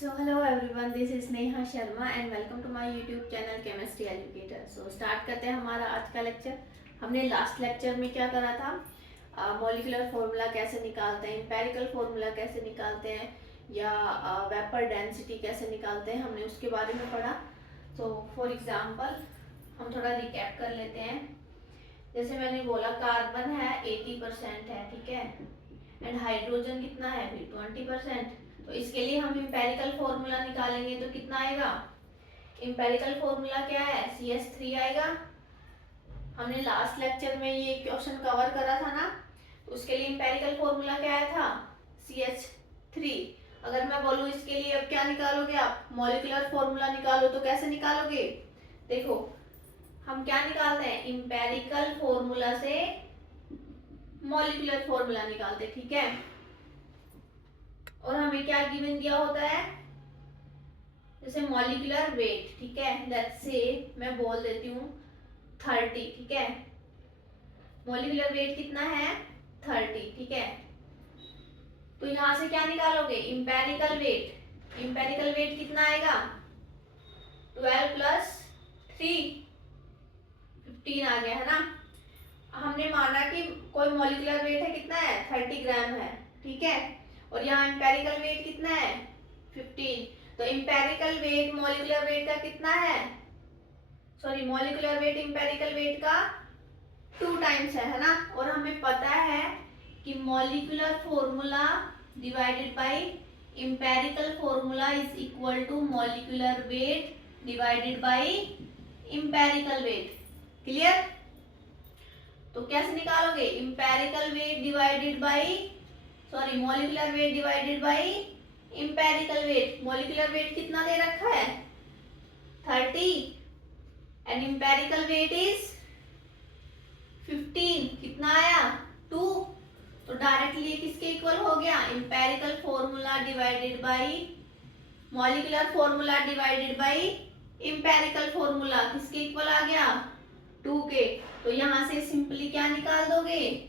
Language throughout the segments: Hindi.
So hello everyone, this is Neha Sharma and welcome to my YouTube channel Chemistry Educator. So start करते हैं हमारा आज का लेक्चर। हमने लास्ट लेक्चर में क्या करा था, मॉलिक्यूलर फॉर्मूला कैसे निकालते हैं, एम्पेरिकल फॉर्मूला कैसे निकालते हैं या वेपर डेंसिटी कैसे निकालते हैं, हमने उसके बारे में पढ़ा। तो फॉर एग्जांपल हम थोड़ा रिकैप कर लेते हैं। जैसे मैंने बोला कार्बन है 80% है, ठीक है, एंड हाइड्रोजन कितना है भी 20%। तो इसके लिए हम इंपेरिकल फॉर्मूला निकालेंगे तो कितना आएगा। इंपेरिकल फॉर्मूला क्या है, CH3 आएगा। हमने लास्ट लेक्चर में ये क्वेश्चन कवर करा था ना, तो उसके लिए इंपेरिकल फॉर्मूला क्या आया था, CH3। अगर मैं बोलूँ इसके लिए अब क्या निकालोगे आप, मॉलिक्यूलर फॉर्मूला निकालो, तो कैसे निकालोगे। देखो हम क्या निकालते हैं, इंपेरिकल फॉर्मूला से मॉलिक्यूलर फॉर्मूला निकालते, ठीक है। और हमें क्या गिवन दिया होता है, जैसे मॉलिक्यूलर वेट, ठीक है, लेट्स से मैं बोल देती हूँ 30, ठीक है। मॉलिक्यूलर वेट कितना है 30, ठीक है। तो यहां से क्या निकालोगे, इंपेरिकल वेट। इंपेरिकल वेट कितना आएगा, 12 प्लस 3 15 आ गया है ना। हमने माना कि कोई मॉलिक्यूलर वेट है कितना है 30 ग्राम है, ठीक है। और यहाँ इंपेरिकल वेट कितना है 15। तो इंपेरिकल वेट मॉलिक्यूलर वेट का कितना है, sorry molecular weight empirical weight का 2 टाइम्स है ना। और हमें पता है कि molecular formula divided by empirical formula is equal to molecular weight divided by empirical weight. Clear. तो कैसे निकालोगे, empirical weight divided by, sorry molecular weight divided by empirical weight. Molecular weight कितना दे रखा है 30 एंड इंपेरिकल वेट इज 15। कितना आया 2। तो डायरेक्टली किसके इक्वल हो गया, empirical formula divided by molecular formula divided by empirical formula, किसके इक्वल आ गया 2 के। तो यहां से सिंपली क्या निकाल दोगे,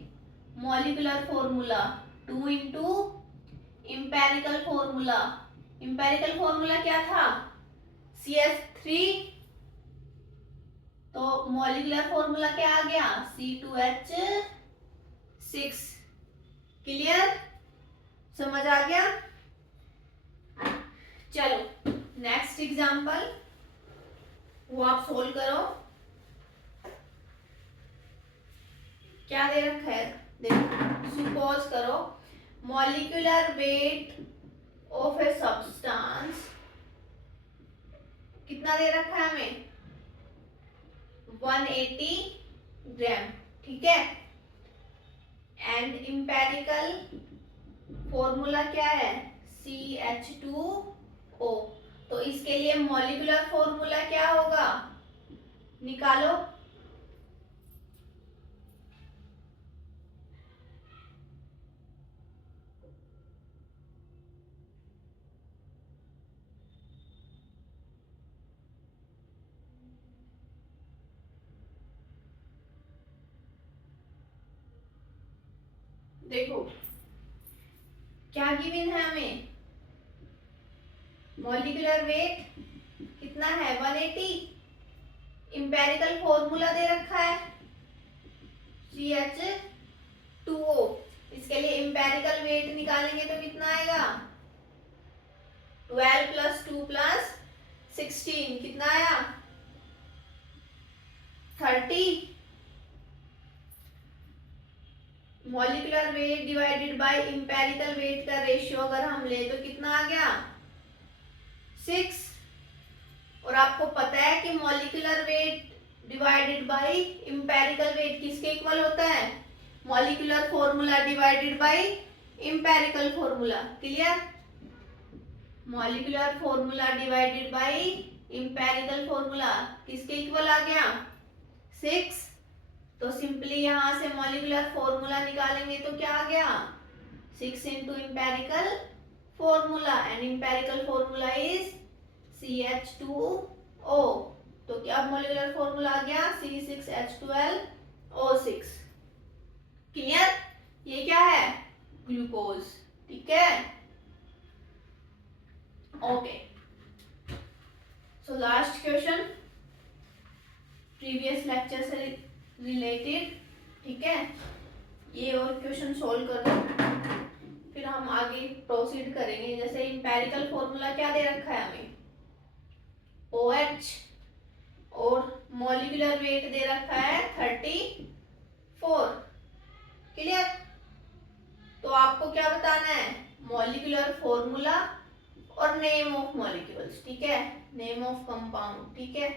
molecular formula 2 into empirical formula. Empirical formula क्या था CH3, तो मॉलिक्यूलर फॉर्मूला क्या आ गया C2H6। क्लियर, समझ आ गया। चलो नेक्स्ट एग्जांपल वो आप सोल्व करो। क्या दे रखा है, देखो सपोज करो molecular weight of a substance कितना दे रखा है हमें 180 ग्राम, ठीक है। एंड इंपेरिकल फॉर्मूला क्या है CH2O। तो इसके लिए मॉलिक्यूलर फॉर्मूला क्या होगा, निकालो। देखो क्या गिवन है हमें, मॉलिक्यूलर वेट कितना है 180, इंपेरिकल फॉर्मूला दे रखा है CH2O। इसके लिए इंपेरिकल वेट निकालेंगे तो कितना आएगा 12 प्लस 2 प्लस 16, कितना आया 30। Molecular weight divided by empirical weight का रेशियो अगर हम ले तो कितना आ गया 6। और आपको पता है कि molecular weight divided by empirical weight किसके इक्वल होता है, molecular formula divided by empirical formula. Clear, molecular formula divided by empirical formula किसके इक्वल आ गया 6। तो सिंपली यहां से मॉलिक्यूलर फॉर्मूला निकालेंगे तो क्या आ गया 6 into empirical formula and empirical formula is CH2O। तो क्या मॉलिक्यूलर फॉर्मूला आ गया C6H12O6। क्लियर, ये क्या है ग्लूकोज, ठीक है। Okay, so last question previous lecture से रिलेटेड, ठीक है, ये और क्वेश्चन सोल्व कर दो, फिर हम आगे प्रोसीड करेंगे। जैसे इंपेरिकल फॉर्मूला क्या दे रखा है हमें, OH, और मॉलिक्यूलर वेट दे रखा है 34। क्लियर? तो आपको क्या बताना है, मॉलिक्यूलर फॉर्मूला और नेम ऑफ मॉलिक्यूल्स, ठीक है, नेम ऑफ कंपाउंड, ठीक है,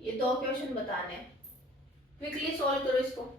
ये 2 क्वेश्चन बताने हैं। क्विकली सॉल्व करो इसको।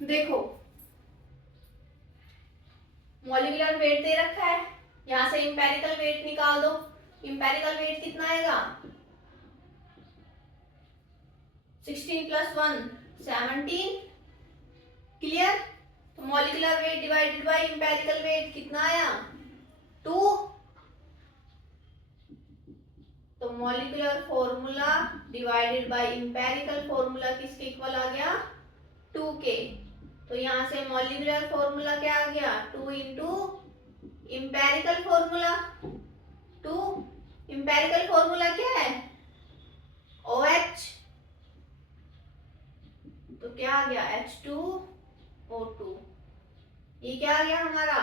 देखो, मॉलिक्यूलर वेट दे रखा है, यहां से इंपेरिकल वेट निकाल दो। इंपेरिकल वेट कितना आएगा, 16 + 1 17। क्लियर? तो molecular weight divided by empirical weight कितना आया, 2। तो molecular formula divided by empirical formula किसके इक्वल आ गया, 2 के। तो यहां से मॉलिक्यूलर फॉर्मूला क्या आ गया, 2 into empirical formula 2। Empirical formula क्या है, OH, तो क्या आ गया, H2O2। ये क्या आ गया हमारा,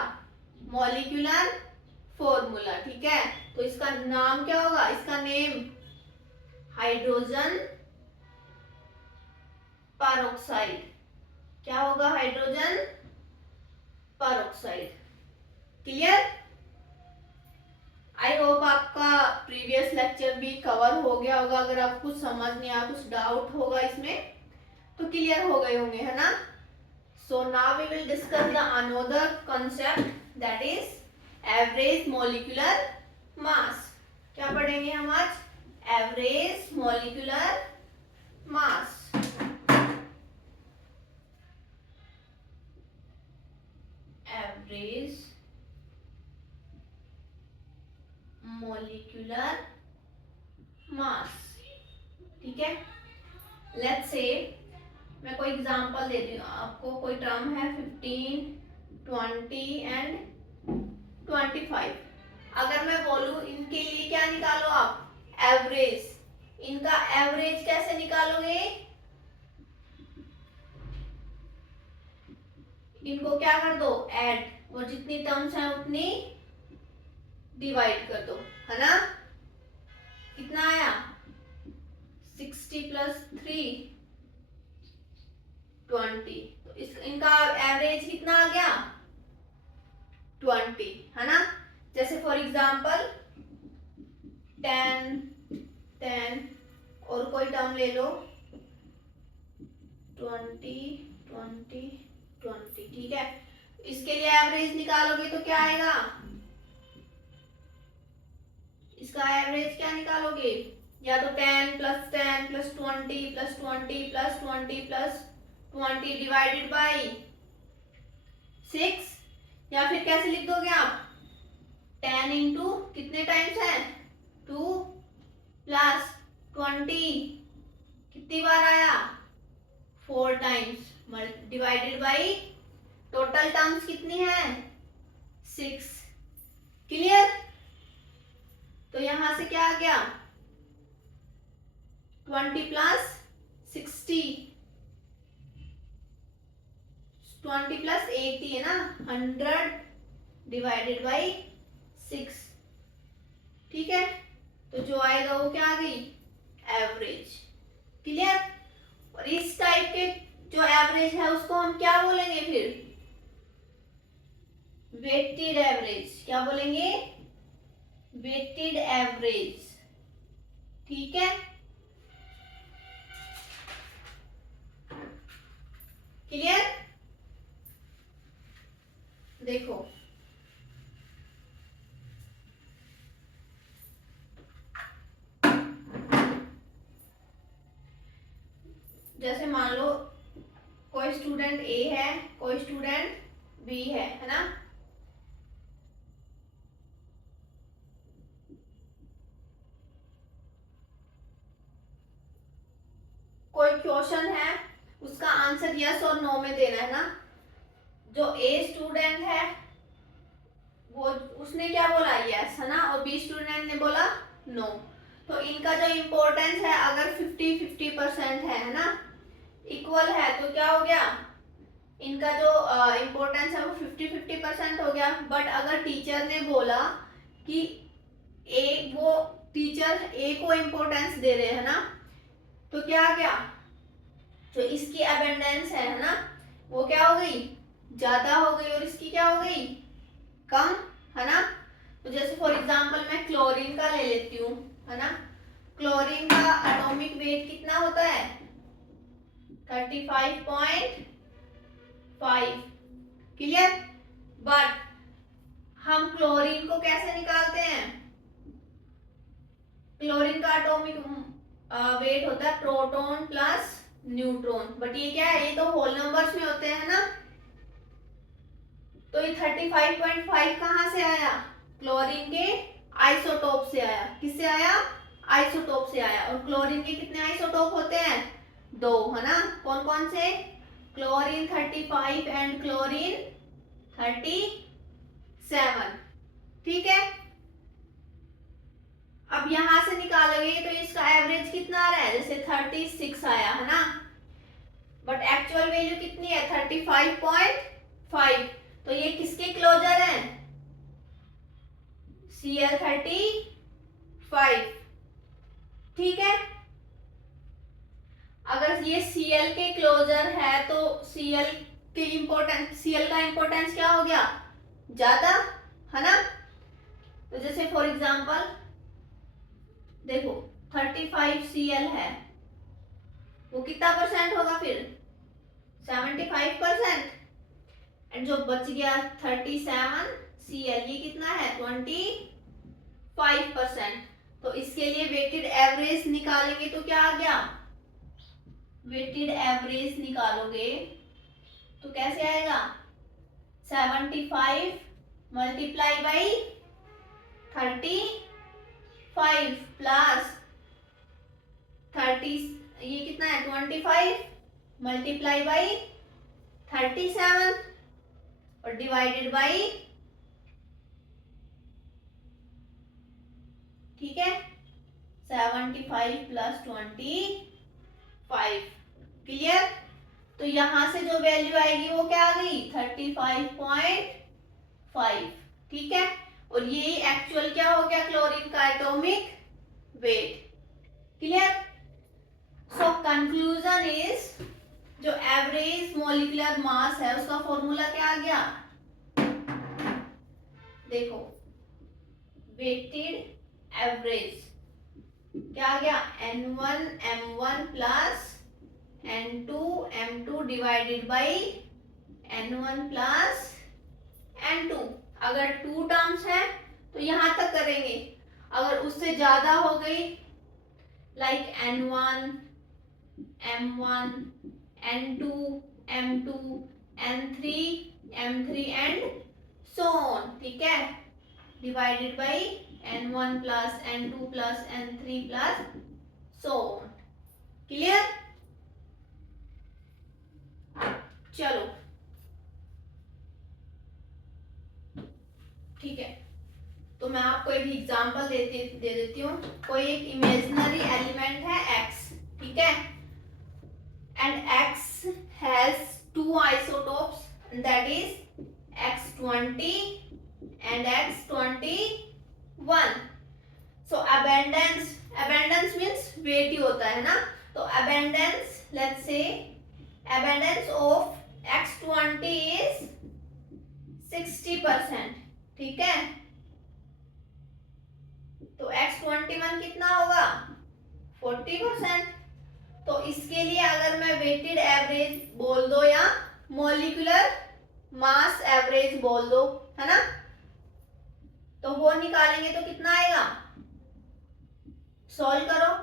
मॉलिक्यूलर फॉर्मूला, ठीक है। तो इसका नाम क्या होगा, इसका नेम हाइड्रोजन परऑक्साइड, क्या होगा, hydrogen peroxide. Clear? I hope आपका प्रीवियस लेक्चर भी कवर हो गया होगा। अगर आप कुछ समझ नहीं आया, कुछ डाउट होगा इसमें, तो क्लियर हो गए होंगे, है ना। So now we will discuss the another concept, that is average molecular mass. क्या पढ़ेंगे हम आज, average molecular mass. Average molecular mass, ठीक है। लेट्स से मैं कोई एग्जांपल देती हूँ आपको। कोई टर्म है 15, 20 एंड 25। अगर मैं बोलूं इनके लिए क्या निकालो आप, एवरेज, इनका एवरेज कैसे निकालोगे, इनको क्या कर दो, ऐड, और जितनी टर्म्स हैं उतनी डिवाइड कर दो, है ना। कितना आया, 60 + 3 20। तो इनका एवरेज कितना आ गया, 20, है ना। जैसे फॉर एग्जांपल 10 10, और कोई टर्म ले लो 20 20 20, ठीक है। इसके लिए एवरेज निकालोगे तो क्या आएगा, इसका एवरेज क्या निकालोगे, या तो 10 + 10 + 20 + 20 + 20 + 20 डिवाइडेड बाय 6, या फिर कैसे लिख दोगे आप, 10 इंटू कितने टाइम्स है, 2 + 20 कितनी बार आया, 4 times, divided by total terms कितनी है, 6। क्लियर? तो यहां से क्या आ गया, 20 + 60, 20 + 80 है ना, 100 डिवाइडेड बाय 6, ठीक है। तो जो आएगा वो क्या आ गई, एवरेज। क्लियर। और इस टाइप के जो एवरेज है उसको हम क्या बोलेंगे फिर, वेटेड एवरेज। क्या बोलेंगे, वेटेड एवरेज। ठीक है, क्लियर। देखो जैसे मान लो कोई स्टूडेंट ए है, कोई स्टूडेंट बी है ना। कोई क्वेश्चन है, उसका आंसर यस और नो में देना है ना। जो ए स्टूडेंट है वो उसने क्या बोला, यस है ना, और बी स्टूडेंट ने बोला नो। तो इनका जो इम्पोर्टेंस है अगर 50-50% है ना, इक्वल है, तो क्या हो गया, इनका जो इम्पोर्टेंस है वो 50-50% हो गया। बट अगर टीचर ने बोला कि ए, वो टीचर ए को इम्पोर्टेंस दे रहे हैं ना, तो क्या क्या जो इसकी अबेंडेंस है ना, वो क्या हो गई, ज्यादा हो गई, और इसकी क्या हो गई, कम, है ना। तो जैसे फॉर एग्जांपल मैं क्लोरीन का ले लेती हूँ, है ना। क्लोरीन का एटॉमिक वेट कितना होता है, 35.5। क्लियर। बट हम क्लोरीन को कैसे निकालते हैं, क्लोरीन का एटॉमिक वेट होता है प्रोटॉन प्लस न्यूट्रॉन। बट ये क्या है, ये तो होल नंबर्स में होते हैं ना। तो ये 35.5 कहां से आया, क्लोरीन के आइसोटोप से आया। किससे आया, आइसोटोप से आया। और क्लोरीन के कितने आइसोटोप होते हैं, 2, है ना। कौन कौन से, क्लोरीन 35 एंड क्लोरीन 37। ठीक है। अब यहां से निकालोगे तो इसका एवरेज कितना आ रहा है, जैसे 36 आया, है ना। बट एक्चुअल वैल्यू कितनी है, 35.5। तो ये किसके क्लोजर है, Cl35। ठीक है। अगर ये Cl के क्लोजर है तो Cl के इम्पोर्टेंस, Cl का इम्पोर्टेंस क्या हो गया, ज्यादा, है ना। तो जैसे फॉर एग्जांपल देखो 35 Cl है, वो कितना परसेंट होगा फिर, 75%। एंड जो बच गया 37 Cl, ये कितना है, 25%। तो इसके लिए वेटेड एवरेज निकालेंगे तो क्या आ गया, वेटेड एवरेज निकालोगे तो कैसे आएगा, 75 मल्टीप्लाई बाई 35 प्लस 30, ये कितना है 25 मल्टीप्लाई बाई 37 और डिवाइडेड बाई, ठीक है, 75 प्लस 25। क्लियर। तो यहां से जो वैल्यू आएगी वो क्या आ गई, 35.5। ठीक है। और ये एक्चुअल क्या हो गया, क्लोरीन का atomic weight. Clear. So conclusion is, जो एवरेज मॉलिक्यूलर मास है उसका फॉर्मूला क्या आ गया, देखो वेटेड एवरेज क्या आ गया, N1 M1 plus N2 M2 divided by N1 plus N2। अगर 2 टर्म्स है तो यहां तक करेंगे, अगर उससे ज्यादा हो गई like N1 M1 N2 M2 N3 M3 and so on. ठीक है, divided by N1 plus N2 plus N3 plus so on. Clear. चलो ठीक है, तो मैं आपको एक एग्जांपल दे देती हूँ। कोई एक इमेजिनरी एलिमेंट है x, ठीक है, and x has 2 isotopes, that is x20 and x21। So abundance means weight ही होता है ना। तो abundance, let's say abundance of x20 is 60%, ठीक है। तो x21 कितना होगा 40%। तो इसके लिए अगर मैं वेटेड एवरेज बोल दो या मॉलिक्यूलर मास एवरेज बोल दो, है ना, तो वो निकालेंगे तो कितना आएगा, सॉल्व करो।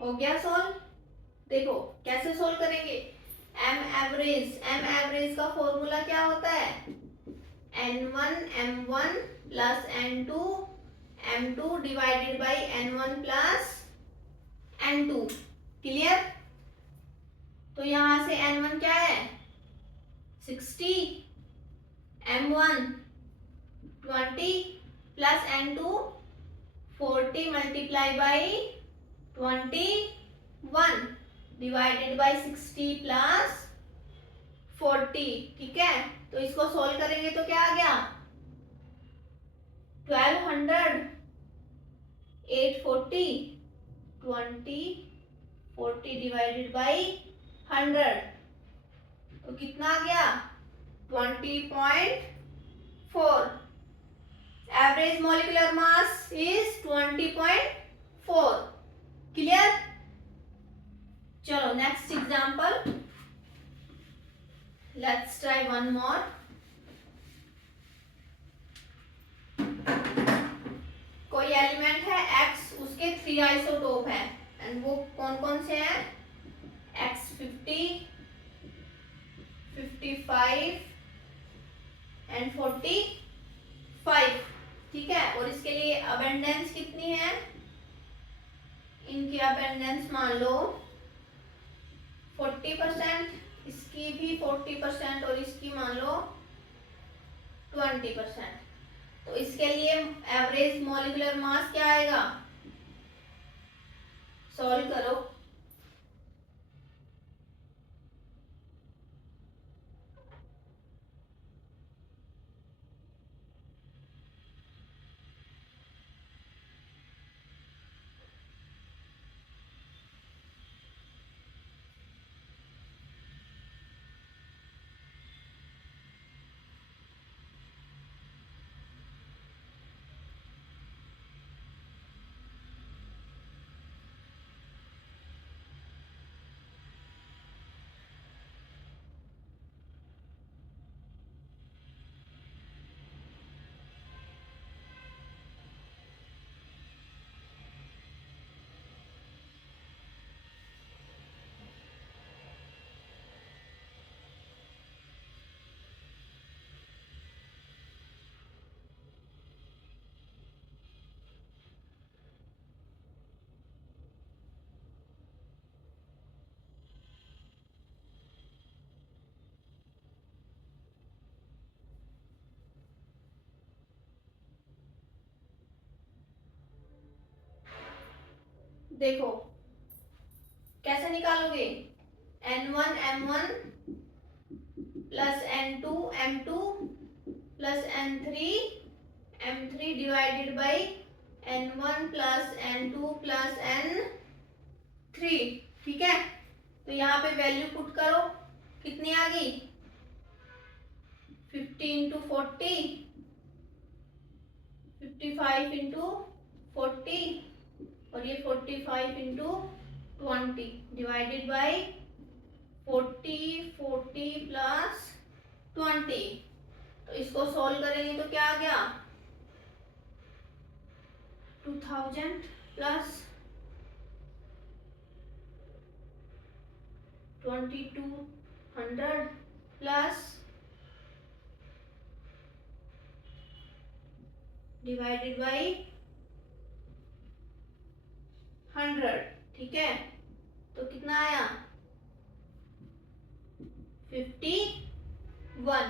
हो गया सॉल्व। देखो कैसे सोल्व करेंगे, एम एवरेज का फॉर्मूला क्या होता है, n1 m1 plus n2 m2 divided by n1 plus n2, clear. तो यहां से n1 क्या है 60, m1 20 plus n2 40 multiply by 21 divided by 60 plus 40, ठीक है। तो इसको सोल्व करेंगे तो क्या आ गया 1200, 840, 20 40 डिवाइडेड बाई 100, तो कितना आ गया 20.4। Average molecular mass is 20.4, clear. चलो next example, let's try one more. कोई एलिमेंट है x, उसके 3 आइसोटोप है, एंड वो कौन कौन से हैं x50, 55 एंड 45, ठीक है। और इसके लिए अबेंडेंस कितनी है, इनकी अबेंडेंस मान लो 40%, इसकी भी 40% और इसकी मान लो 20%। तो इसके लिए एवरेज मॉलिक्यूलर मास क्या आएगा, सॉल्व करो। देखो कैसे निकालोगे, n1 m1 plus n2 m2 plus n3 m3 divided by n1 plus n2 plus n3, ठीक है। तो यहाँ पे वैल्यू पुट करो, कितनी आ गई 50 इंटू 40, 55 इंटू 40 और ये 45 इंटू 20 डिवाइडेड बाई 40 प्लस 20। तो इसको सॉल्व करेंगे तो क्या आ गया 2000 प्लस 2200 प्लस डिवाइडेड बाई 100। ठीक है, तो कितना आया 51।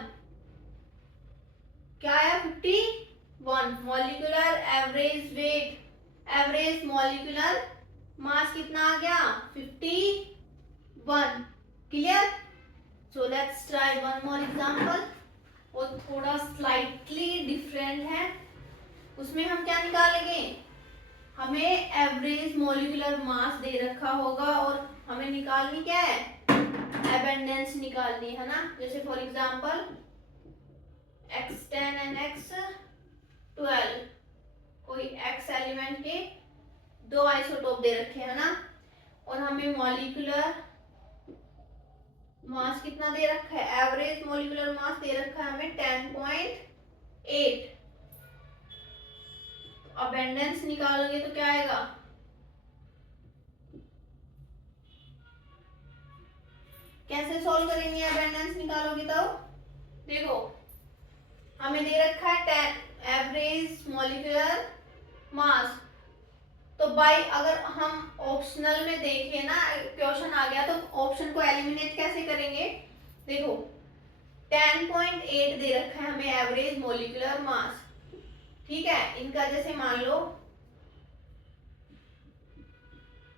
क्या आया 51। Molecular average weight, average molecular मास कितना आ गया 51। Clear. So let's try one more example. वो थोड़ा स्लाइटली डिफरेंट है। उसमें हम क्या निकालेंगे, हमें एवरेज मॉलिक्यूलर मास दे रखा होगा और हमें निकालनी क्या है एबंडेंस निकालनी है ना। जैसे for example x10 and x12, कोई x एलिमेंट के दो आइसोटोप दे रखे हैं ना, और हमें मॉलिक्यूलर मास कितना दे रखा है, एवरेज मॉलिक्यूलर मास दे रखा है हमें 10.8। अबेंडेंस निकालोगे तो क्या आएगा, कैसे सॉल्व करेंगे अबेंडेंस निकालोगे तो देखो हमें दे रखा है एवरेज मॉलिक्यूलर मास। तो बाई अगर हम ऑप्शनल में देखें ना, क्वेश्चन आ गया तो ऑप्शन को एलिमिनेट कैसे करेंगे। देखो 10.8 दे रखा है हमें एवरेज मॉलिक्यूलर मास। ठीक है, इनका जैसे मान लो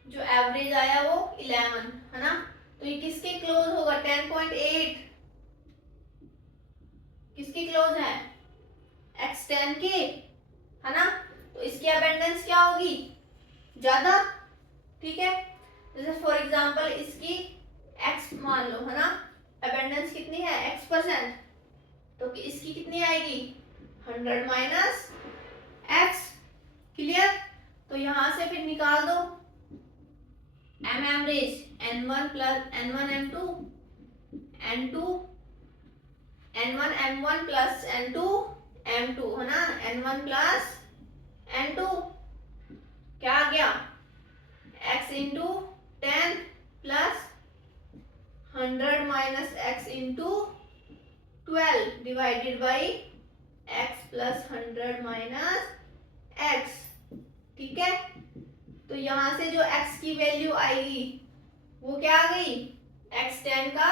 जो एवरेज आया वो 11 है ना, तो ये किसके क्लोज होगा 10.8 किसके क्लोज है x10 के, है ना। तो इसकी अबेंडेंस क्या होगी ज्यादा। ठीक है, जैसे फॉर एग्जांपल इसकी x मान लो है ना, अबेंडेंस कितनी है x%, तो इसकी कितनी आएगी 100 माइनस x। क्लियर। तो यहां से फिर निकाल दो m average n1 plus n1 m2 n2 n1 m1 plus n2 m2 है ना, n1 प्लस n2 क्या आ गया x into 10 plus 100 minus x into 12 divided by x plus 100 minus x। ठीक है, तो यहां से जो x की वैल्यू आएगी वो क्या आ गई x10 का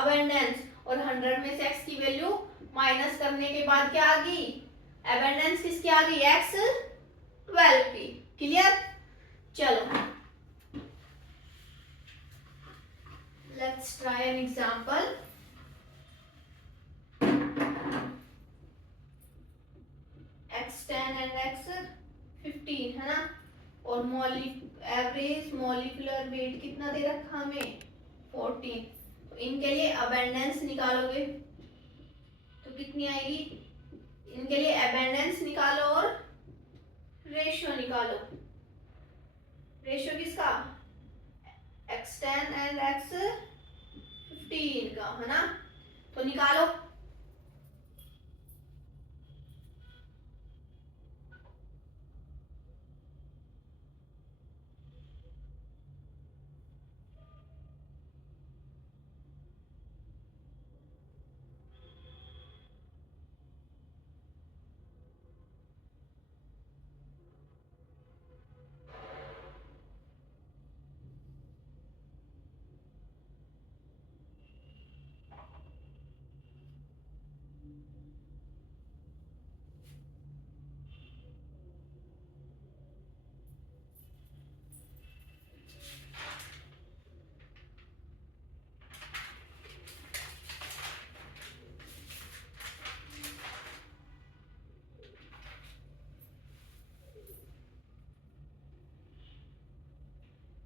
अबेंडेंस, और 100 में से x की वैल्यू माइनस करने के बाद क्या आ गई अबेंडेंस किसकी आ गई x12 की। क्लियर। चलो let's try an example. x10 and x15 है ना, और एवरेज मॉलिक्यूलर वेट कितना दे रखा हमें 14। तो इनके लिए अबेंडेंस निकालोगे तो कितनी आएगी, इनके लिए अबेंडेंस निकालो और रेशियो निकालो। रेशियो किसका x10 एंड x15 का है ना, तो निकालो।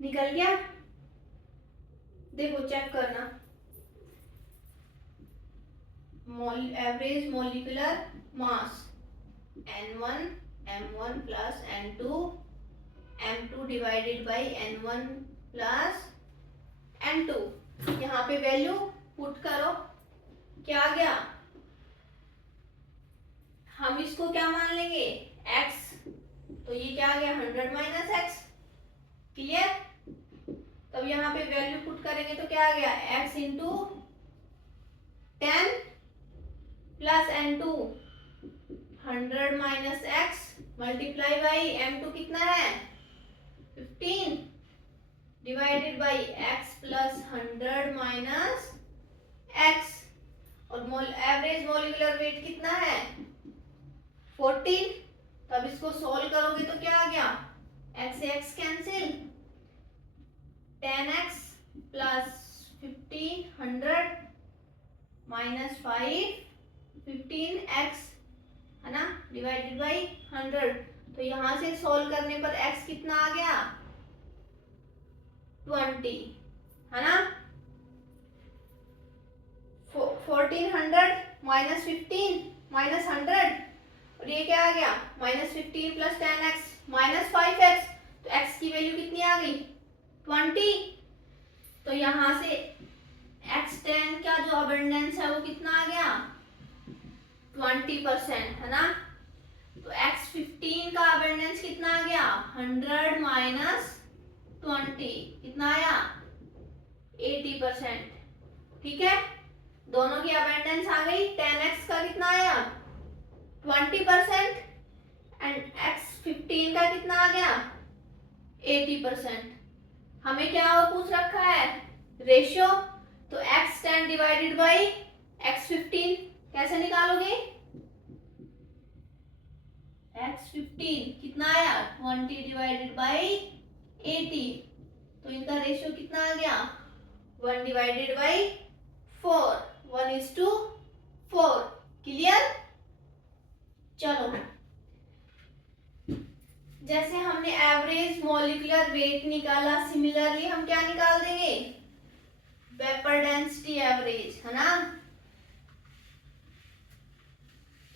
निकल गया, देखो चेक करना। Average molecular mass n1 m1 plus n2, m2 divided by n1 plus n2। यहाँ पे वैल्यू पुट करो, क्या आ गया, हम इसको क्या मान लेंगे, x, तो ये क्या आ गया 100 माइनस एक्स। क्लियर। तब यहाँ पे वैल्यू पुट करेंगे तो क्या आ गया, x into 10 plus n2 100 minus x multiply by m2 कितना है 15 divided by x plus 100 minus x. और एवरेज मॉलिक्यूलर वेट कितना है 14। तब इसको सोल्व करोगे तो क्या आ गया, x से x cancel, 10x plus 15 100 minus 5 15x है ना, डिवाइडेड बाई 100। तो यहां से सोल्व करने पर x कितना आ गया 20 है ना। 1400 माइनस 15 माइनस 100, और ये क्या आ गया minus 15 plus 10x minus 5x, तो x की वैल्यू कितनी आ गई 20। तो यहां से x10 का जो अबंडेंस है वो कितना आ गया 20% है ना। तो x15 का अबंडेंस कितना आ गया 100 माइनस 20, कितना आया 80%। ठीक है, दोनों की अबंडेंस आ गई। 10x का कितना आया 20% एंड x15 का कितना आ गया 80%। हमें क्या पूछ रखा है रेशियो, तो x10 डिवाइडेड बाई x15 कैसे निकालोगे, x15 कितना आया 20 डिवाइडेड बाई 80, तो इनका रेशियो कितना आ गया 1 डिवाइडेड बाई 4, 1:4। क्लियर। चलो, जैसे हमने एवरेज मॉलिक्यूलर वेट निकाला, सिमिलरली हम क्या निकाल देंगे वेपर डेंसिटी एवरेज है ना।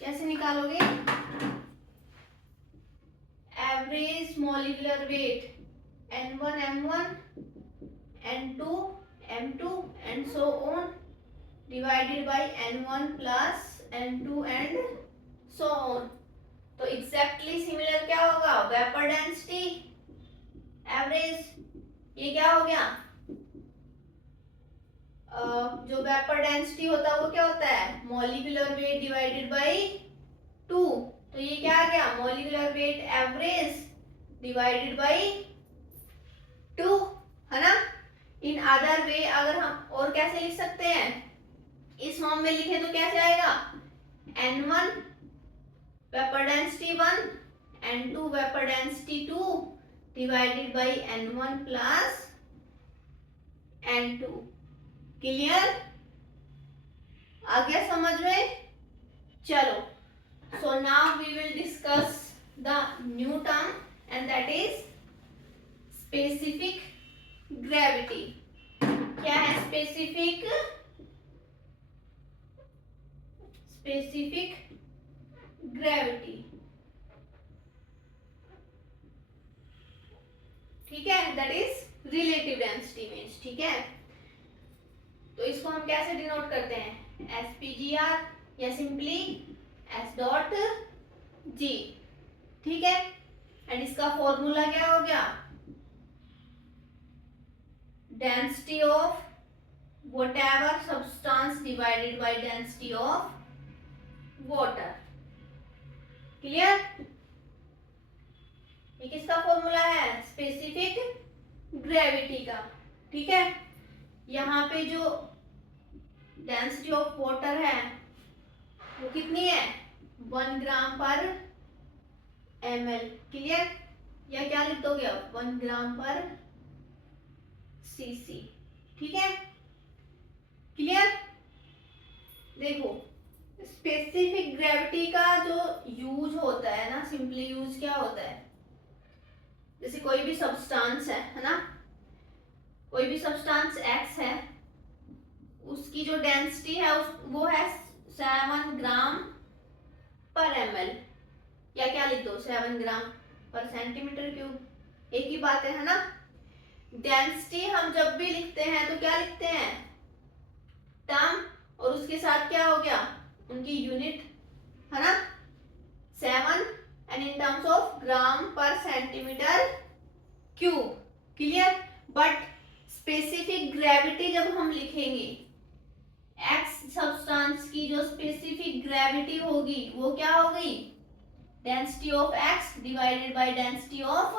कैसे निकालोगे, average molecular weight n1 m1 n2 m2 and so on divided by n1 plus n2 and so on. तो एग्जैक्टली सिमिलर क्या होगा वेपर डेंसिटी एवरेज, ये क्या हो गया जो वेपर डेंसिटी होता है वो क्या होता है मॉलिक्यूलर वेट डिवाइडेड बाय 2। तो ये क्या आ गया molecular weight average divided by 2 है ना। इन अदर वे अगर हम और कैसे लिख सकते हैं, इस फॉर्म में लिखे तो कैसे आएगा n1 vapour density 1 n2 vapour density 2 divided by n1 plus n2। Clear, आ गया समझ में। चलो, so now we will discuss the new term and that is specific gravity. क्या है स्पेसिफिक ग्रेविटी, ठीक है, that is relative density means. ठीक है, तो इसको हम कैसे डिनोट करते हैं SPGR या सिंपली S डॉट G। ठीक है, एंड इसका फॉर्मूला क्या हो गया density of whatever substance divided by density of water। Clear, ये किसका फॉर्मूला है स्पेसिफिक ग्रेविटी का। ठीक है, यहाँ पे जो डेंसिटी ऑफ वाटर है वो कितनी है 1 ग्राम पर ml। क्लियर, या क्या लिख दोगे 1 ग्राम पर cc। ठीक है, क्लियर। देखो स्पेसिफिक ग्रेविटी का जो यूज होता है ना, सिंपली यूज क्या होता है, जैसे कोई भी सब्सटेंस है ना, कोई भी सब्सटेंस X है, उसकी जो डेंसिटी है वो है 7 ग्राम पर ml। या क्या लिख दो 7 ग्राम पर सेंटीमीटर क्यूब, एक ही बात है ना। डेंसिटी हम जब भी लिखते हैं तो क्या लिखते हैं, टर्म, और उसके साथ क्या हो गया उनकी यूनिट, है ना, 7 and in terms of gram पर centimetre cube. Clear. But specific gravity जब हम लिखेंगे, एक्स सब्सटेंस की जो स्पेसिफिक ग्रेविटी होगी वो क्या होगी, density of x divided by density of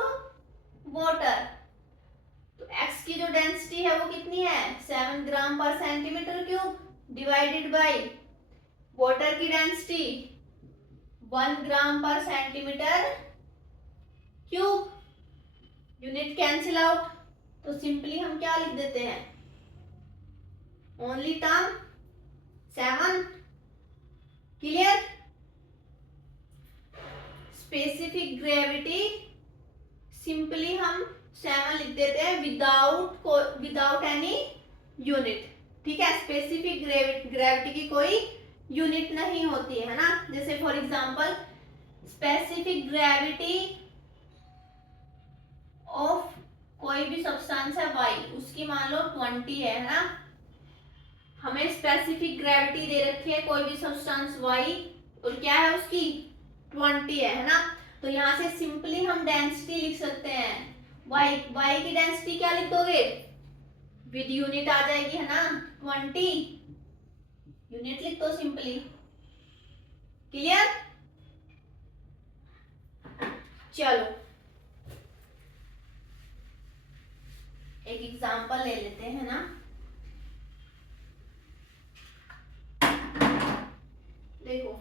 water. तो एक्स की जो डेंसिटी है वो कितनी है, 7 ग्राम पर centimetre cube, divided by water की डेंसिटी 1 ग्राम पर centimetre cube. Unit cancel out, तो सिंपली हम क्या लिख देते हैं, only term 7। Clear. Specific gravity simply हम 7 लिख देते हैं विदाउट एनी यूनिट। ठीक है, स्पेसिफिक ग्रेविटी की कोई यूनिट नहीं होती है ना। जैसे for example specific gravity of कोई भी सब्सटेंस है y, उसकी मान लो 20 है ना। हमें स्पेसिफिक ग्रेविटी दे रखी है कोई भी सब्सटेंस y और क्या है उसकी 20 है ना। तो यहाँ से सिंपली हम डेंसिटी लिख सकते हैं, y की डेंसिटी क्या लिख दोगे, विद यूनिट आ जाएगी है ना, 20 यूनिट लिख दो सिंपली। क्लियर। चलो एक एग्जांपल ले लेते हैं ना। देखो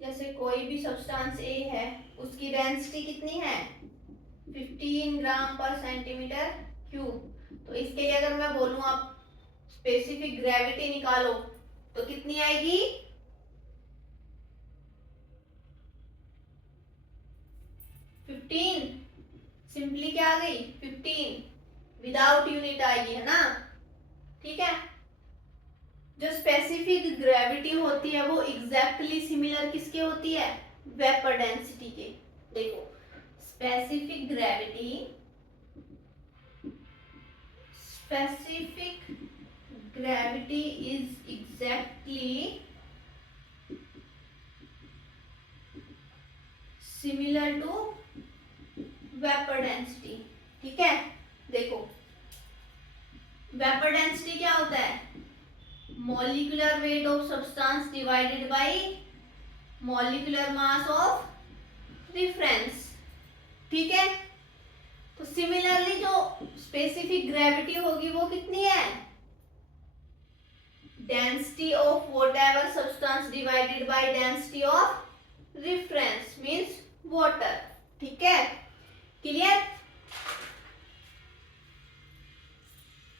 जैसे कोई भी सब्सटेंस ए है, उसकी डेंसिटी कितनी है 15 ग्राम पर सेंटीमीटर क्यूब। तो इसके लिए अगर मैं बोलूं आप स्पेसिफिक ग्रेविटी निकालो तो कितनी आएगी, 15। सिंपली क्या आ गई 15, विदाउट यूनिट आएगी है ना। ठीक है, जो स्पेसिफिक ग्रेविटी होती है वो एग्जैक्टली सिमिलर किसके होती है, वेपर डेंसिटी के। देखो specific gravity is exactly similar to vapour density. ठीक है, देखो वेपर डेंसिटी क्या होता है, molecular weight of substance divided by molecular mass of reference. ठीक है, तो सिमिलरली जो स्पेसिफिक ग्रेविटी होगी वो कितनी है, density of whatever substance divided by density of reference means water. ठीक है, क्लियर।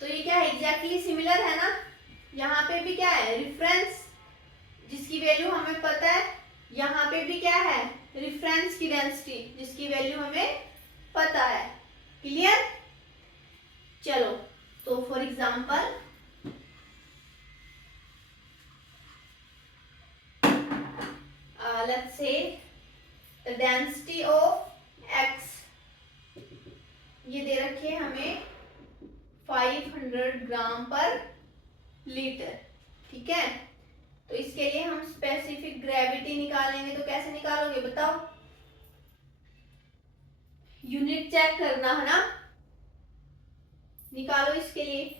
तो ये क्या है, एग्जैक्टली सिमिलर है ना। यहाँ पे भी क्या है, रिफरेंस जिसकी वैल्यू हमें पता है, यहाँ पे भी क्या है, रिफरेंस की डेंसिटी जिसकी वैल्यू हमें पता है। क्लियर। चलो तो for example let's say the density of x ये दे रखी है हमें 500 ग्राम पर लीटर। ठीक है, तो इसके लिए हम स्पेसिफिक ग्रेविटी निकालेंगे, तो कैसे निकालोगे बताओ, यूनिट चेक करना है ना, निकालो इसके लिए।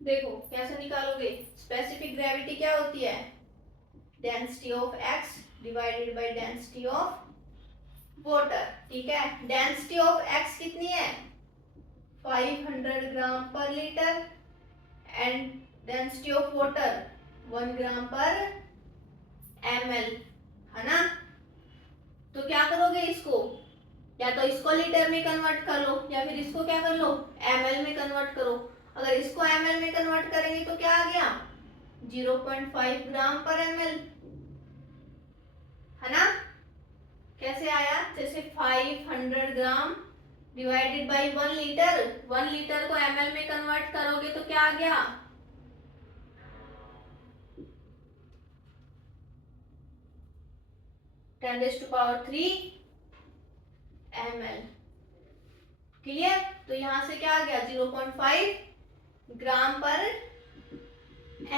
देखो कैसे निकालोगे, स्पेसिफिक ग्रेविटी क्या होती है, density of x divided by density of water. ठीक है, डेंसिटी ऑफ x कितनी है 500 ग्राम पर litre and density of water 1 ग्राम पर ml, है ना। तो क्या करोगे इसको, या तो इसको लीटर में कन्वर्ट कर लो या फिर इसको क्या कर लो, ml में कन्वर्ट करो। अगर इसको ml में कन्वर्ट करेंगे तो क्या आ गया, 0.5 ग्राम पर ml, है ना। कैसे आया, जैसे 500 gram divided by 1 litre, 1 litre को ml में कन्वर्ट करोगे तो क्या आ गया, 10⁻³ ml। क्लियर। तो यहां से क्या आ गया, 0.5 ग्राम पर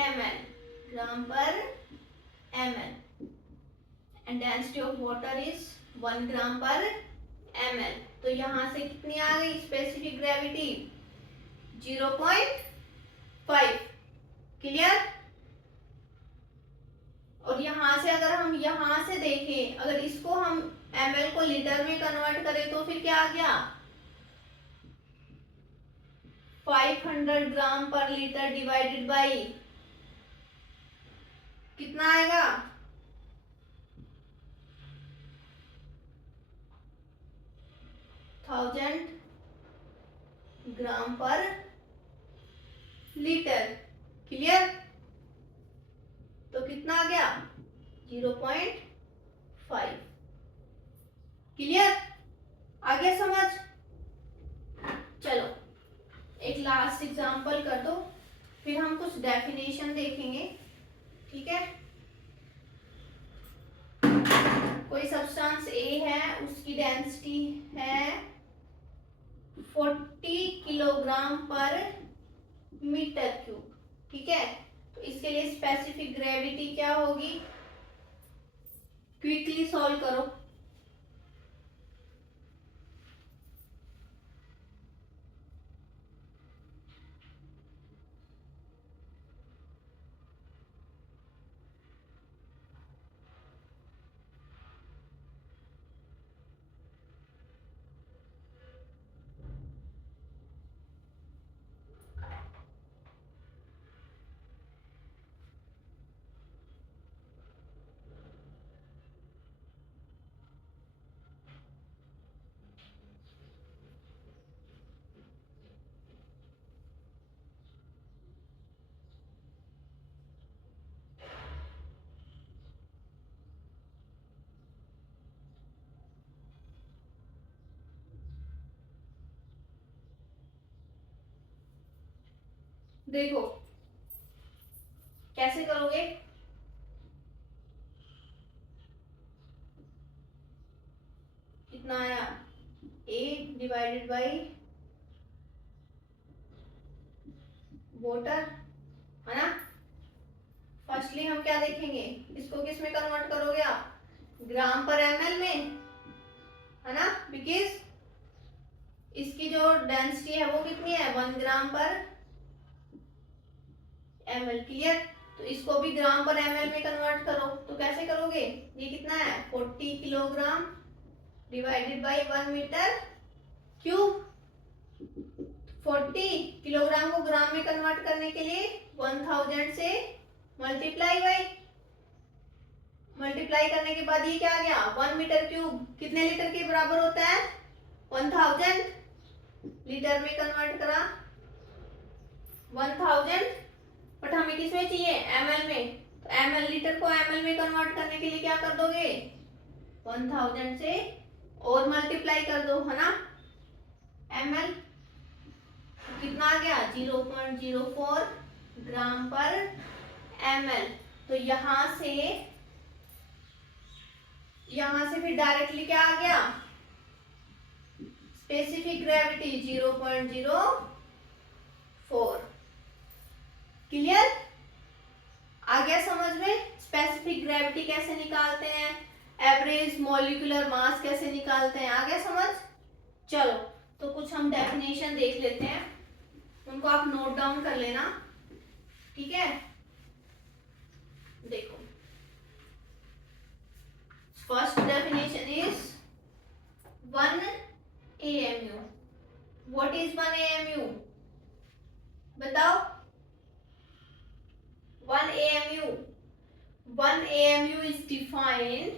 ml, ग्राम पर ml, and density of water is 1 ग्राम पर ml। तो यहां से कितनी आ गई स्पेसिफिक ग्रेविटी, 0.5। क्लियर। और यहां से अगर हम यहां से देखें, अगर इसको हम ml को लीटर में कन्वर्ट करें तो फिर क्या आ गया, 500 ग्राम पर लीटर डिवाइडेड बाई कितना आएगा, 1000 ग्राम पर लीटर। क्लियर। तो कितना आ गया, 0.5। क्लियर, आ गया समझ। चलो एक लास्ट एग्जांपल कर दो, फिर हम कुछ डेफिनेशन देखेंगे। ठीक है। कोई सब्सटेंस ए है, उसकी डेंसिटी है 40 किलोग्राम पर मीटर क्यूब। ठीक है। तो इसके लिए स्पेसिफिक ग्रेविटी क्या होगी, क्विकली सॉल्व करो। देखो कैसे करोगे, कितना आया, A डिवाइडेड बाई वाटर, है ना। फर्स्टली हम क्या देखेंगे, इसको किस में कन्वर्ट करोगे आप, ग्राम पर ml में, है ना। बिकॉज इसकी जो डेंसिटी है वो कितनी है, 1 ग्राम पर ml। क्लियर। तो इसको भी ग्राम पर ml में कन्वर्ट करो, तो कैसे करोगे, ये कितना है 40 kilogram divided by 1 metre cube. 40 kilogram को ग्राम में कन्वर्ट करने के लिए 1000 से मल्टीप्लाई करने के बाद ये क्या आ गया, 1 मीटर क्यूब कितने लीटर के बराबर होता है, 1000 लीटर में कन्वर्ट करा 1000, बट हमें किसमें चाहिए, ml में। तो ml लीटर को ml में कन्वर्ट करने के लिए क्या कर दोगे, 1000 से और मल्टीप्लाई कर दो, है ना। ml कितना आ गया, 0.04 ग्राम पर ml। तो यहां से फिर डायरेक्टली क्या आ गया, स्पेसिफिक ग्रेविटी 0.04। क्लियर, आ गया समझ में। स्पेसिफिक ग्रेविटी कैसे निकालते हैं, एवरेज मॉलिक्यूलर मास कैसे निकालते हैं, आ गया समझ। चलो तो कुछ हम डेफिनेशन देख लेते हैं, उनको आप नोट डाउन कर लेना। ठीक है। देखो first definition is 1 AMU। What is 1 AMU, बताओ। 1 AMU, 1 AMU is defined,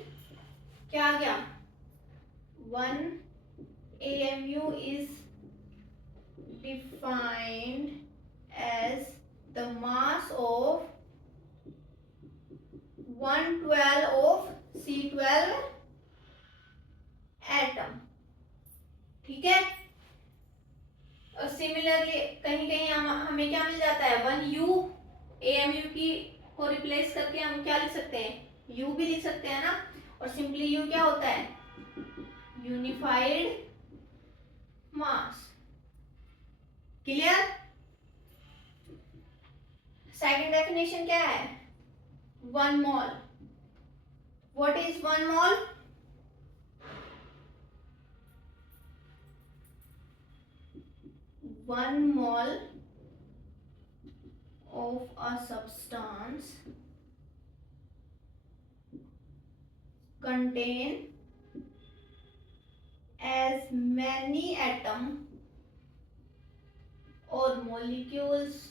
क्या आ गया, 1 AMU is defined as the mass of 112 of C12 atom, ठीक है। और सिमिलरली कहीं कहीं हमें क्या मिल जाता है, 1U AMU की को रिप्लेस करके हम क्या लिख सकते हैं, U भी लिख सकते हैं ना। और सिंपली U क्या होता है, unified mass, clear. Second definition क्या है, 1 mole. What is 1 mole, one mole of a substance contain as many atom or molecules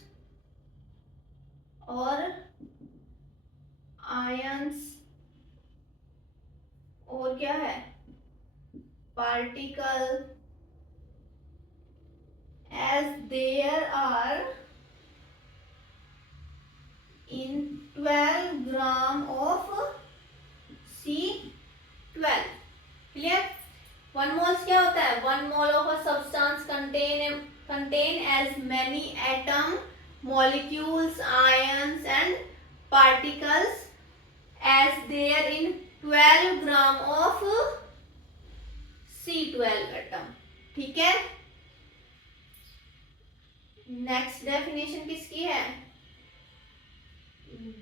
or ions और क्या है, particle as there are in 12 gram of C12, clear. 1 moles क्या होता है, 1 mole of a substance contain as many atom, molecules, ions and particles as there in 12 gram of C12 atom, ठीक है। नेक्स्ट डेफिनेशन किसकी है,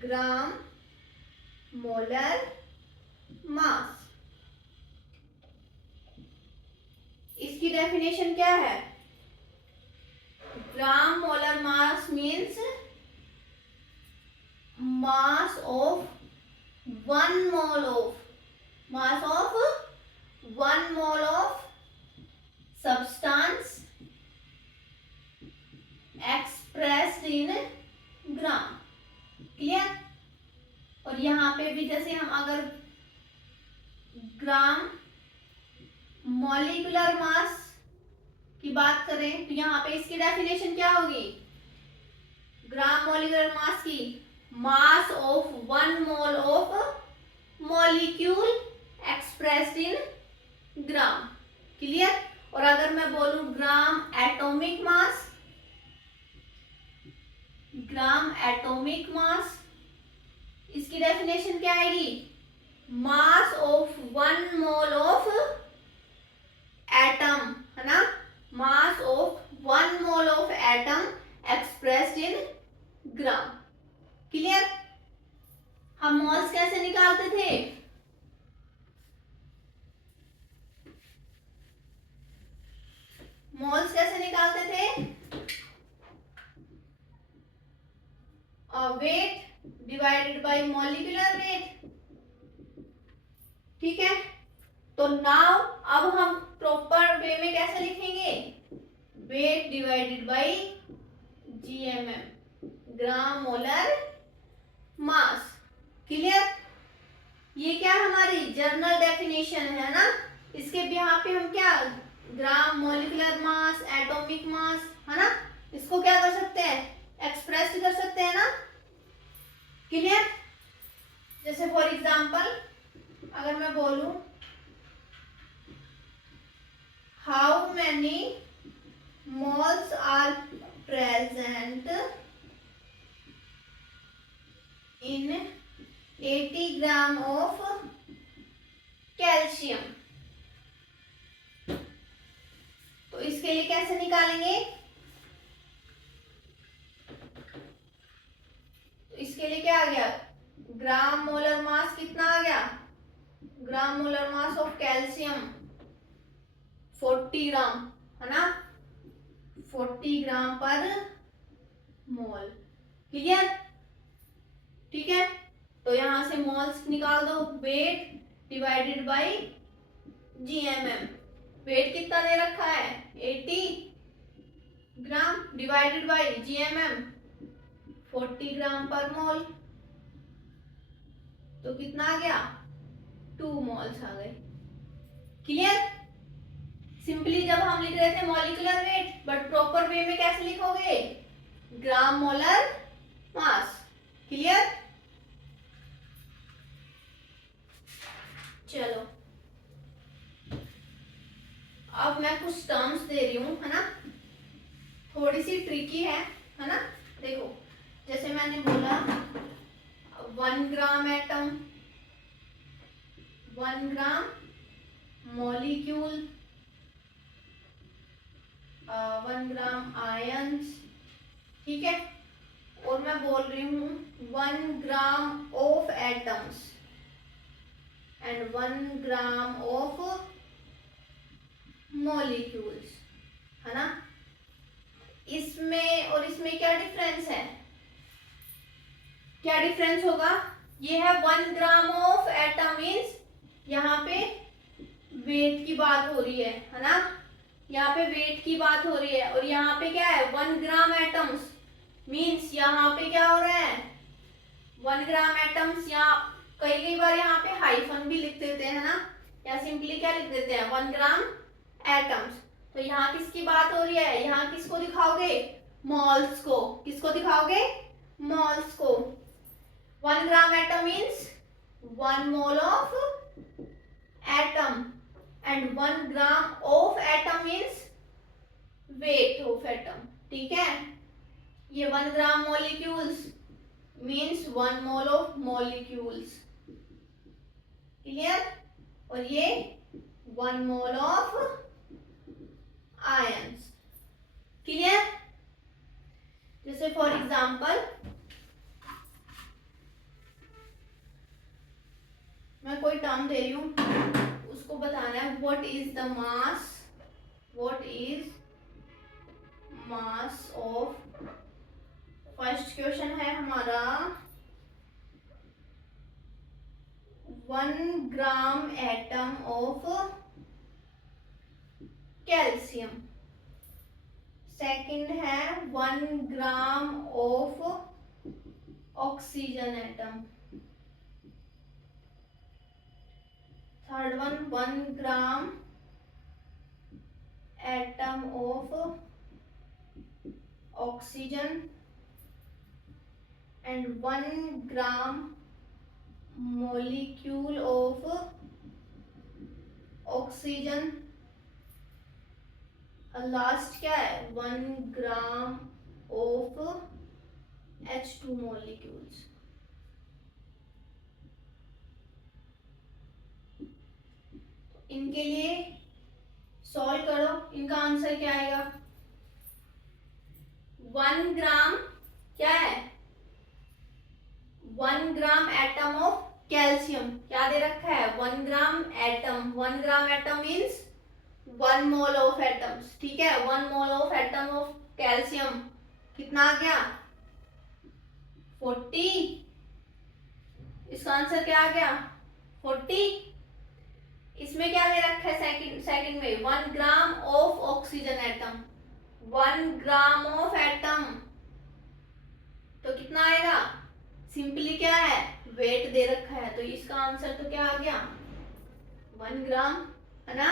ग्राम मोलर मास। इसकी डेफिनेशन क्या है, ग्राम molar mass means mass of 1 mole of substance expressed in gram, clear. और यहाँ पे भी जैसे हम अगर ग्राम मॉलिक्यूलर मास की बात करें तो यहाँ पे इसकी डेफिनेशन क्या होगी, ग्राम मॉलिक्यूलर मास की mass of 1 mole of molecule expressed in gram, clear. और अगर मैं बोलूं ग्राम एटॉमिक मास, इसकी डेफिनेशन क्या आएगी, mass of 1 mole of atom, है ना, mass of 1 mole of atom expressed in gram, clear. हम मोल्स कैसे निकालते थे, मोल्स कैसे निकालते थे, wait divided by molecular weight, ठीक है। तो नाउ अब हम प्रॉपर वे में कैसे लिखेंगे, wait divided by GMM, gram molar mass, clear. ये क्या हमारी जर्नल डेफिनेशन है ना, इसके यहाँ पे हम क्या gram molecular mass, atomic mass, है ना, इसको क्या कर सकते हैं, एक्सप्रेस कर सकते हैं ना, क्लियर। जैसे फॉर एग्जांपल अगर मैं बोलूं how many moles are present in 80 gram of calcium, तो इसके लिए कैसे निकालेंगे, तो इसके लिए क्या आ गया, ग्राम मोलर मास कितना आ गया, ग्राम मोलर मास ऑफ कैल्शियम 40 ग्राम, है ना, 40 ग्राम पर मोल, क्लियर, ठीक है। तो यहां से मोल्स निकाल दो, weight divided by GMM, weight कितना दे रखा है 80 gram divided by GMM 40 gram per mole, तो कितना आ गया, 2 मोल्स आ गए। क्लियर। सिंपली जब हम लिख रहे थे molecular weight, but proper way में कैसे लिखोगे, ग्राम मोलर मास। क्लियर। चलो अब मैं कुछ टर्म्स दे रही हूँ, है ना, थोड़ी सी ट्रिकी है ना। देखो जैसे मैंने बोला 1 ग्राम एटम, 1 ग्राम मॉलिक्यूल, 1 ग्राम आयंस, ठीक है। और मैं बोल रही हूँ 1 gram of atoms and 1 gram of molecules, है ना। इसमें और इसमें क्या डिफरेंस है, क्या डिफरेंस होगा, ये है 1 ग्राम ऑफ एटम मीन्स यहाँ पे वेट की बात हो रही है ना, यहाँ पे वेट की बात हो रही है। और यहाँ पे क्या है, 1 ग्राम एटम्स मीन्स यहाँ पे क्या हो रहा है, 1 ग्राम एटम्स, यहाँ कई बार यहाँ पे हाइफन भी लिख देते हैं ना, या सिंपली क्या लिख देते हैं 1 ग्राम एटम्स। तो यहाँ किसकी बात हो रही है, यहाँ किसको दिखाओगे, मॉल्स को। किसको दिखाओगे, मॉल्स को। 1 gram atom means 1 mole of atom and 1 gram of atom means weight of atom, ठीक है। ये 1 gram molecules means 1 mole of molecules. Clear. और ये 1 मोल ऑफ आयंस। क्लियर। जैसे फॉर एग्जांपल मैं कोई टर्म दे रही हूं, उसको बताना है what is the mass, what is mass of, first question है हमारा 1 gram atom of calcium, second है 1 gram of oxygen atom, third one 1 gram atom of oxygen and 1 gram molecule of oxygen. Last क्या है, 1 ग्राम ऑफ H2 molecules। इनके लिए सॉल्व करो, इनका आंसर क्या आएगा, 1 ग्राम क्या है, 1 ग्राम एटम ऑफ कैल्शियम, क्या दे रखा है 1 gram atom, 1 gram atom means 1 mole of atoms, ठीक है। 1 mole of atom of calcium कितना आ गया 40, इसका आंसर क्या आ गया 40। इसमें क्या दे रखा है सेकंड में 1 gram of oxygen atom, 1 gram of atom, तो कितना आएगा, सिंपली क्या है वेट दे रखा है, तो इसका आंसर तो क्या आ गया 1 ग्राम, है ना।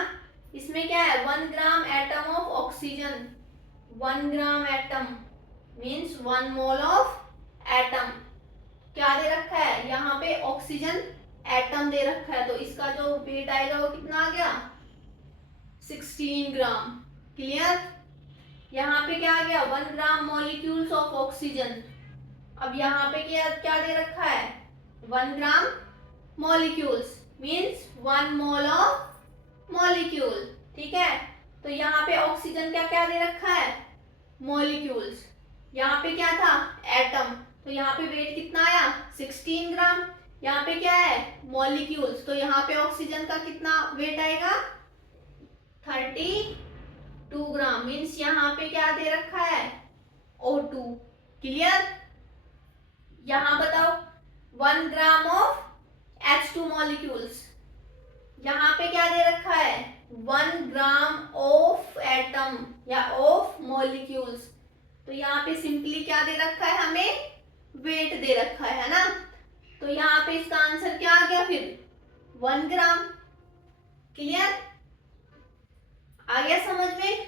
इसमें क्या है 1 gram atom of oxygen, 1 gram atom means 1 mole of atom, क्या दे रखा है यहाँ पे ऑक्सीजन एटम दे रखा है, तो इसका जो वेट आएगा वो कितना आ गया 16 ग्राम। क्लियर। यहाँ पे क्या आ गया 1 ग्राम मॉलिक्यूल्स ऑफ ऑक्सीजन, अब यहाँ पे क्या क्या दे रखा है 1 gram molecules means 1 mole of molecule, ठीक है। तो यहाँ पे ऑक्सीजन क्या क्या दे रखा है मॉलिक्यूल्स, यहाँ पे क्या था एटम, तो यहाँ पे वेट कितना आया 16 ग्राम, यहाँ पे क्या है मॉलिक्यूल्स, तो यहाँ पे ऑक्सीजन का कितना वेट आएगा 32 ग्राम मीन्स यहाँ पे क्या दे रखा है O2। क्लियर। यहाँ बताओ 1 ग्राम ऑफ H2 मॉलिक्यूल्स, यहाँ पे क्या दे रखा है 1 ग्राम ऑफ एटम या ऑफ मॉलिक्यूल्स, तो यहाँ पे सिंपली क्या दे रखा है हमें वेट दे रखा है ना। तो यहाँ पे इसका आंसर क्या आ गया फिर 1 ग्राम। क्लियर, आ गया समझ में?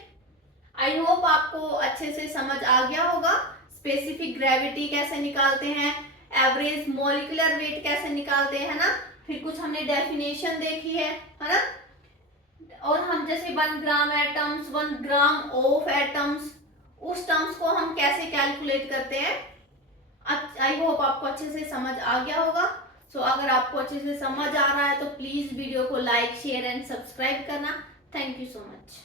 आई होप आपको अच्छे से समझ आ गया होगा। स्पेसिफिक ग्रेविटी कैसे निकालते हैं, एवरेज मॉलिक्यूलर वेट कैसे निकालते हैं ना, फिर कुछ हमने डेफिनेशन देखी है ना। और हम जैसे 1 ग्राम एटम्स, 1 ग्राम ऑफ एटम्स, उस टर्म्स को हम कैसे कैलकुलेट करते हैं। आई होप आपको अच्छे से समझ आ गया होगा। सो अगर आपको अच्छे से समझ आ रहा है तो प्लीज वीडियो को लाइक, शेयर एंड सब्सक्राइब करना। Thank you so much.